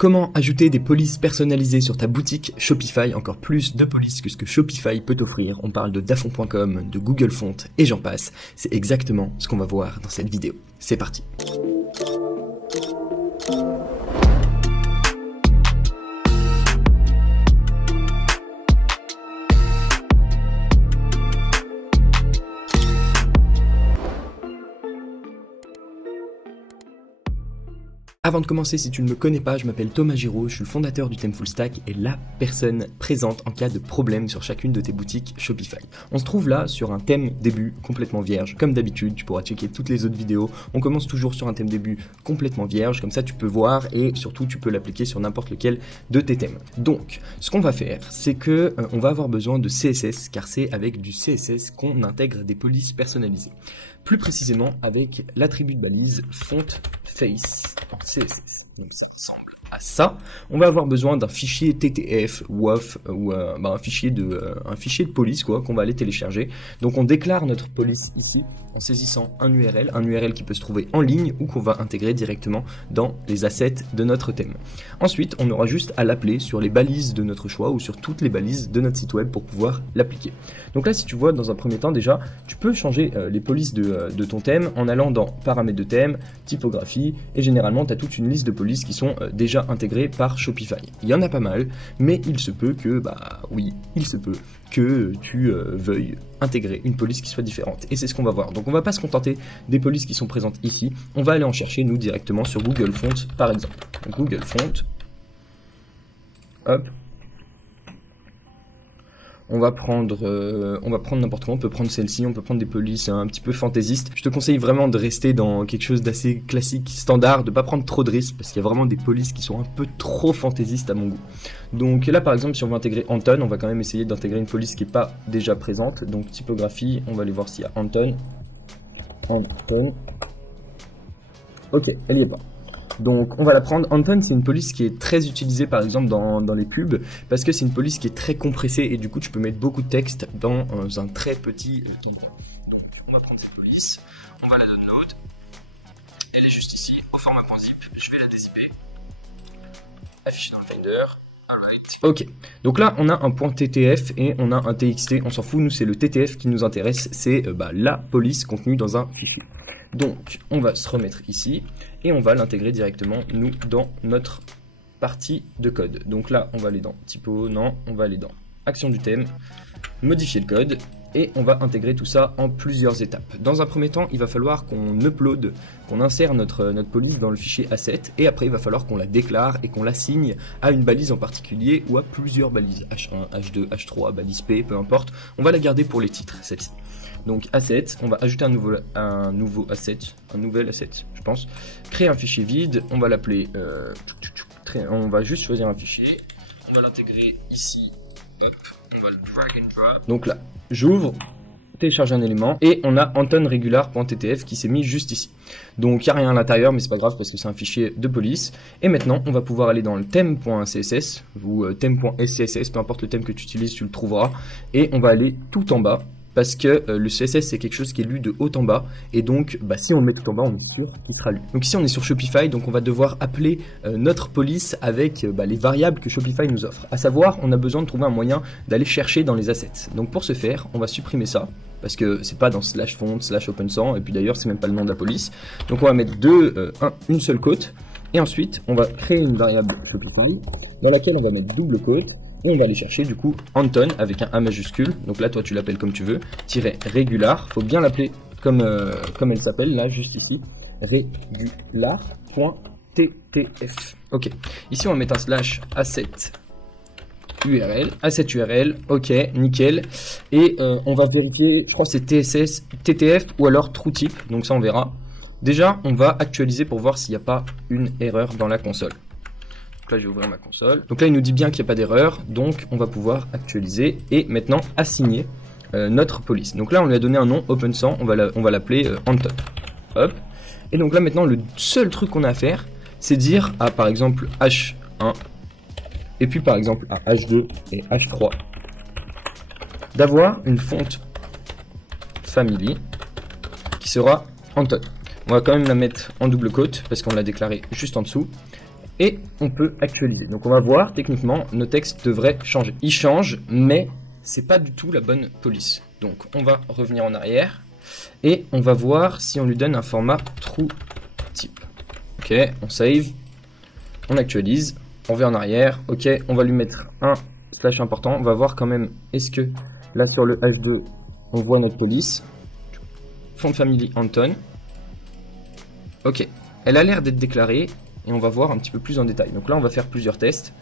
Comment ajouter des polices personnalisées sur ta boutique Shopify, encore plus de polices que ce que Shopify peut t'offrir. On parle de Dafont.com, de Google Font et j'en passe. C'est exactement ce qu'on va voir dans cette vidéo. C'est parti. Avant de commencer, si tu ne me connais pas, je m'appelle Thomas Giraud, je suis le fondateur du thème Full Stack et la personne présente en cas de problème sur chacune de tes boutiques Shopify. On se trouve là sur un thème début complètement vierge. Comme d'habitude, tu pourras checker toutes les autres vidéos. On commence toujours sur un thème début complètement vierge, comme ça tu peux voir et surtout tu peux l'appliquer sur n'importe lequel de tes thèmes. Donc, ce qu'on va faire, c'est que on va avoir besoin de CSS, car c'est avec du CSS qu'on intègre des polices personnalisées. Plus précisément avec l'attribut de balise font face en CSS. Donc ça ressemble à ça. On va avoir besoin d'un fichier TTF, WAF ou un fichier de police quoi qu'on va aller télécharger. Donc on déclare notre police ici en saisissant un URL qui peut se trouver en ligne ou qu'on va intégrer directement dans les assets de notre thème. Ensuite, on aura juste à l'appeler sur les balises de notre choix ou sur toutes les balises de notre site web pour pouvoir l'appliquer. Donc là, si tu vois, dans un premier temps déjà, tu peux changer les polices de ton thème en allant dans paramètres de thème, typographie et généralement tu as toute une liste de polices qui sont déjà intégrées par Shopify. Il y en a pas mal, mais il se peut que, tu veuilles intégrer une police qui soit différente. Et c'est ce qu'on va voir. Donc on va pas se contenter des polices qui sont présentes ici. On va aller en chercher nous directement sur Google Font par exemple. Donc Google Font. Hop. On va prendre n'importe quoi, on peut prendre celle-ci, on peut prendre des polices un petit peu fantaisistes. Je te conseille vraiment de rester dans quelque chose d'assez classique, standard, de pas prendre trop de risques parce qu'il y a vraiment des polices qui sont un peu trop fantaisistes à mon goût. Donc là par exemple si on veut intégrer Anton, on va quand même essayer d'intégrer une police qui n'est pas déjà présente. Donc typographie, on va aller voir s'il y a Anton. Ok, elle y est pas. Donc on va la prendre. Anton, c'est une police qui est très utilisée par exemple dans les pubs parce que c'est une police qui est très compressée et du coup tu peux mettre beaucoup de texte dans un très petit guide. Donc on va prendre cette police, on va la download, elle est juste ici au format .zip, je vais la dézipper, afficher dans le Finder. Alright. Ok, donc là on a un .ttf et on a un txt, on s'en fout, nous c'est le ttf qui nous intéresse, c'est la police contenue dans un fichier. Donc on va se remettre ici et on va l'intégrer directement nous dans notre partie de code. Donc là on va aller dans typo, non, on va aller dans action du thème, modifier le code et on va intégrer tout ça en plusieurs étapes. Dans un premier temps il va falloir qu'on upload, qu'on insère notre police dans le fichier asset et après il va falloir qu'on la déclare et qu'on l'assigne à une balise en particulier ou à plusieurs balises, H1, H2, H3, balise P, peu importe. On va la garder pour les titres celle-ci. Donc asset, on va ajouter un nouvel asset, je pense. Créer un fichier vide, on va l'appeler, on va juste choisir un fichier, on va l'intégrer ici, hop, on va le drag and drop. Donc là, j'ouvre, télécharge un élément et on a antonregular.ttf qui s'est mis juste ici. Donc il n'y a rien à l'intérieur mais c'est pas grave parce que c'est un fichier de police. Et maintenant on va pouvoir aller dans le thème.css ou thème.scss, peu importe le thème que tu utilises, tu le trouveras. Et on va aller tout en bas. Parce que le CSS c'est quelque chose qui est lu de haut en bas et donc si on le met tout en bas on est sûr qu'il sera lu. Donc ici on est sur Shopify donc on va devoir appeler notre police avec les variables que Shopify nous offre. À savoir on a besoin de trouver un moyen d'aller chercher dans les assets. Donc pour ce faire on va supprimer ça parce que c'est pas dans /font/open100 et puis d'ailleurs c'est même pas le nom de la police. Donc on va mettre une seule quote et ensuite on va créer une variable Shopify dans laquelle on va mettre double quote. Et on va aller chercher du coup Anton avec un A majuscule, donc là toi tu l'appelles comme tu veux, -regular, faut bien l'appeler comme elle s'appelle là juste ici, regular.ttf. Ok, ici on va mettre un / asset URL, ok, nickel, et on va vérifier, je crois que c'est TTF ou alors TrueType, donc ça on verra. Déjà on va actualiser pour voir s'il n'y a pas une erreur dans la console. Là je vais ouvrir ma console, donc là il nous dit bien qu'il n'y a pas d'erreur, donc on va pouvoir actualiser et maintenant assigner notre police. Donc là on lui a donné un nom open100, on va l'appeler Anton. Hop. Et donc là maintenant le seul truc qu'on a à faire c'est dire à par exemple H1 et puis par exemple à H2 et H3 d'avoir une fonte family qui sera Anton. On va quand même la mettre en double quote parce qu'on l'a déclaré juste en dessous. Et on peut actualiser. Donc on va voir, techniquement, nos textes devraient changer. Ils changent, mais c'est pas du tout la bonne police. Donc on va revenir en arrière et on va voir si on lui donne un format true type. Ok, on save, on actualise, on revient en arrière. Ok, on va lui mettre un slash important. On va voir quand même, est-ce que là sur le H2, on voit notre police. Font de family Anton. Ok, elle a l'air d'être déclarée et on va voir un petit peu plus en détail. Donc là, on va faire plusieurs tests.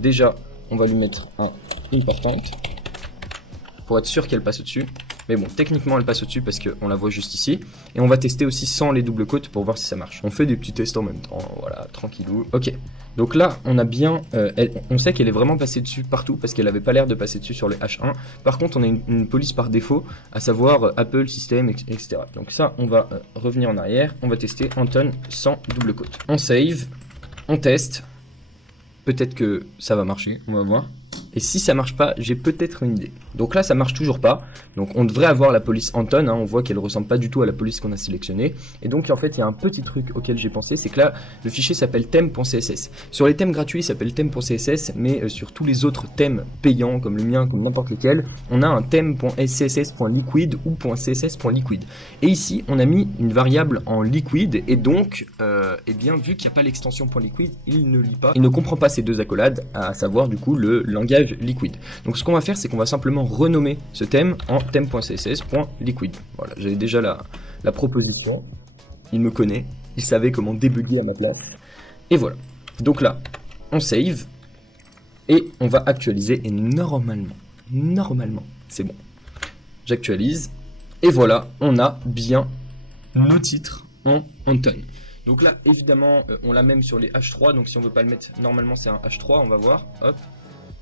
Déjà, on va lui mettre un important pour être sûr qu'elle passe au-dessus. Mais bon, techniquement, elle passe au-dessus parce qu'on la voit juste ici. Et on va tester aussi sans les doubles côtes pour voir si ça marche. On fait des petits tests en même temps, voilà, tranquillou. Ok, donc là, on a bien... on sait qu'elle est vraiment passée dessus partout parce qu'elle n'avait pas l'air de passer dessus sur le H1. Par contre, on a une police par défaut, à savoir Apple, système, etc. Donc ça, on va revenir en arrière. On va tester Anton sans double côte. On save, on teste. Peut-être que ça va marcher, on va voir. Et si ça marche pas, j'ai peut-être une idée. Donc là, ça marche toujours pas. Donc on devrait avoir la police Anton. Hein, on voit qu'elle ressemble pas du tout à la police qu'on a sélectionnée. Et donc en fait, il y a un petit truc auquel j'ai pensé, c'est que là, le fichier s'appelle theme.css. Sur les thèmes gratuits, il s'appelle theme.css, mais sur tous les autres thèmes payants, comme le mien, comme n'importe lequel, on a un theme.css.liquid ou .css.liquid. Et ici, on a mis une variable en liquid, et donc, eh bien, vu qu'il n'y a pas l'extension .liquid, il ne lit pas, il ne comprend pas ces deux accolades, à savoir du coup le langage liquid. Donc ce qu'on va faire, c'est qu'on va simplement renommer ce thème en theme.css.liquid. Voilà, j'avais déjà la proposition. Il me connaît, il savait comment débugger à ma place. Et voilà. Donc là, on save et on va actualiser et normalement, c'est bon. J'actualise et voilà, on a bien nos titres en Anton. Donc là, évidemment, on l'a même sur les H3, donc si on veut pas le mettre, normalement c'est un H3, on va voir, hop.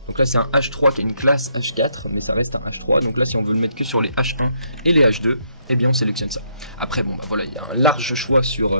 Donc là c'est un H3 qui a une classe H4, mais ça reste un H3. Donc là si on veut le mettre que sur les H1 et les H2, eh bien on sélectionne ça. Après bon bah voilà, il y a un large choix sur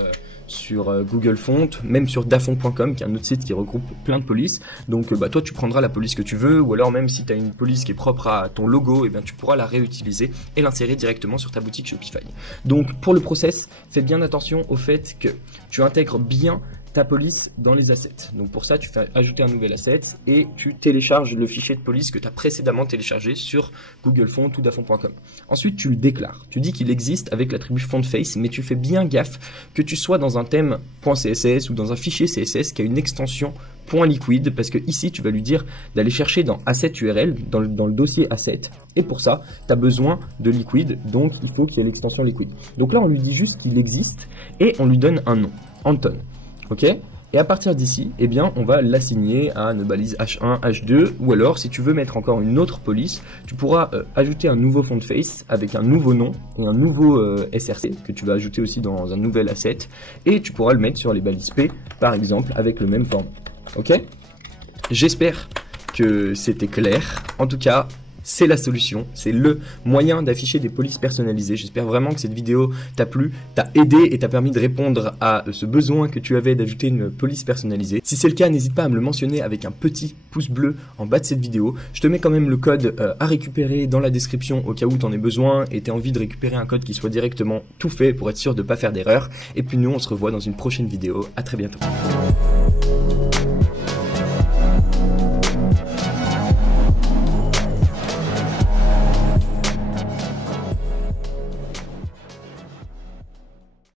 Google Font, même sur dafont.com qui est un autre site qui regroupe plein de polices. Donc bah toi tu prendras la police que tu veux, ou alors même si tu as une police qui est propre à ton logo, eh bien tu pourras la réutiliser et l'insérer directement sur ta boutique Shopify. Donc pour le process, fais bien attention au fait que tu intègres bien ta police dans les assets. Donc pour ça, tu fais ajouter un nouvel asset et tu télécharges le fichier de police que tu as précédemment téléchargé sur Google Font ou dafont.com. Ensuite, tu le déclares. Tu dis qu'il existe avec l'attribut fontface, mais tu fais bien gaffe que tu sois dans un thème .css ou dans un fichier CSS qui a une extension .liquid, parce que ici, tu vas lui dire d'aller chercher dans asset URL, dans le dossier asset, et pour ça, tu as besoin de liquid, donc il faut qu'il y ait l'extension liquid. Donc là, on lui dit juste qu'il existe et on lui donne un nom, Anton. Ok, et à partir d'ici, eh bien, on va l'assigner à une balise H1, H2, ou alors, si tu veux mettre encore une autre police, tu pourras ajouter un nouveau font face avec un nouveau nom et un nouveau SRC que tu vas ajouter aussi dans un nouvel asset, et tu pourras le mettre sur les balises P, par exemple, avec le même format. Ok, j'espère que c'était clair. En tout cas, c'est la solution, c'est le moyen d'afficher des polices personnalisées. J'espère vraiment que cette vidéo t'a plu, t'a aidé et t'a permis de répondre à ce besoin que tu avais d'ajouter une police personnalisée. Si c'est le cas, n'hésite pas à me le mentionner avec un petit pouce bleu en bas de cette vidéo. Je te mets quand même le code à récupérer dans la description au cas où tu en aies besoin et tu as envie de récupérer un code qui soit directement tout fait pour être sûr de ne pas faire d'erreur. Et puis nous, on se revoit dans une prochaine vidéo. À très bientôt.